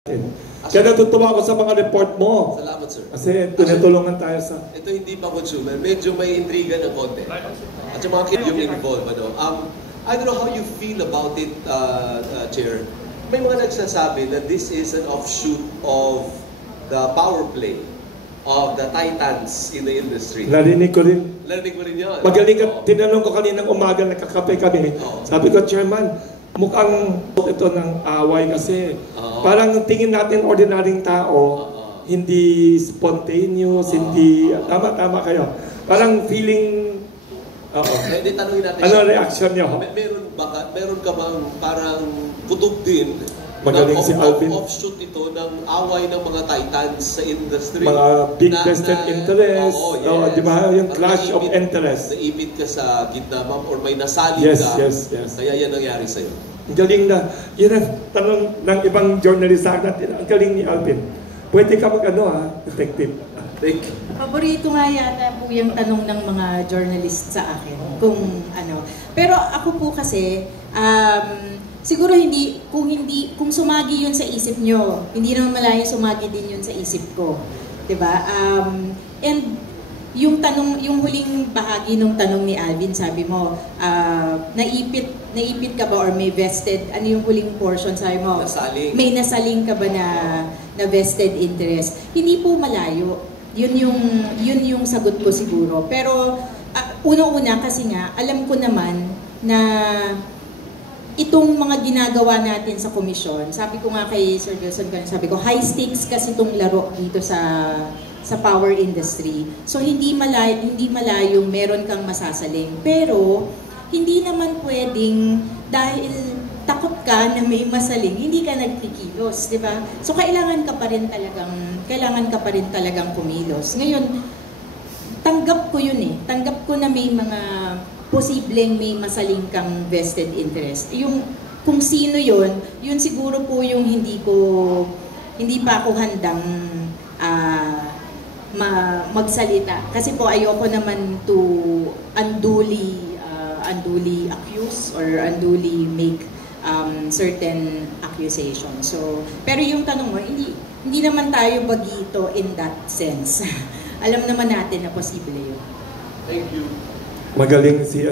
Kaya natutuwa ako sa mga report mo. Salamat, sir. Kasi tinutulungan tayo sa... Ito hindi pa consumer. Medyo may intriga ng konti. At yung mga kid yung involved. I don't know how you feel about it, Chair. May mga nagsasabi na this is an offshoot of the power play of the titans in the industry. Narinig ko rin. Narinig mo rin yun. Magaling ka, tinanong ko kaninang umaga, nagkakape kami. Sabi ko, Chairman, mukhang ito ng away kasi parang tingin natin ordinaryong tao, hindi spontaneous, hindi, tama kayo. Parang feeling, Hindi tanungin natin. ano reaction niyo? Meron ka bang parang kutob din magaling si Alvin. Offshoot ito ng away ng mga titans sa industry. Mga big vested interest. Yes. Di ba? Yung clash of interest. Naipit ka sa gitna, ma'am, or may nasali ka. Yes. Kaya yan nangyari sa'yo. Ang galing na. Yun ang tanong ng ibang journalist sa akin natin. Ang galing ni Alvin. Pwede ka detective. Thank you. Paborito nga yata po yung tanong ng mga journalist sa akin. Pero ako po kasi, siguro kung sumagi yun sa isip nyo, hindi naman malayo sumagi din yun sa isip ko. Diba? And yung huling bahagi ng tanong ni Alvin, sabi mo, naipit ka ba or may vested, ano yung huling portion, sabi mo? Nasaling. May nasaling ka ba na vested interest? Hindi po malayo. Yun yung sagot ko siguro. Pero una-una kasi nga, alam ko naman na itong mga ginagawa natin sa komisyon, sabi ko nga kay Sir Wilson, sabi ko, high stakes kasi itong laro dito sa power industry. So hindi malayong meron kang masasaling. Pero hindi naman pwedeng dahil takot ka na may masaling, hindi ka nagkikilos, di ba? So kailangan ka pa rin talagang kumilos. Ngayon, tanggap ko yun eh. Tanggap ko na may mga posibleng may masaling kang vested interest. Yung kung sino yun siguro po yung hindi pa ako handang magsalita. Kasi po ayoko naman to unduly accuse or unduly make certain accusations. So, pero yung tanong mo, hindi naman tayo bagito in that sense. Alam naman natin na posible yun. Thank you. Magaling si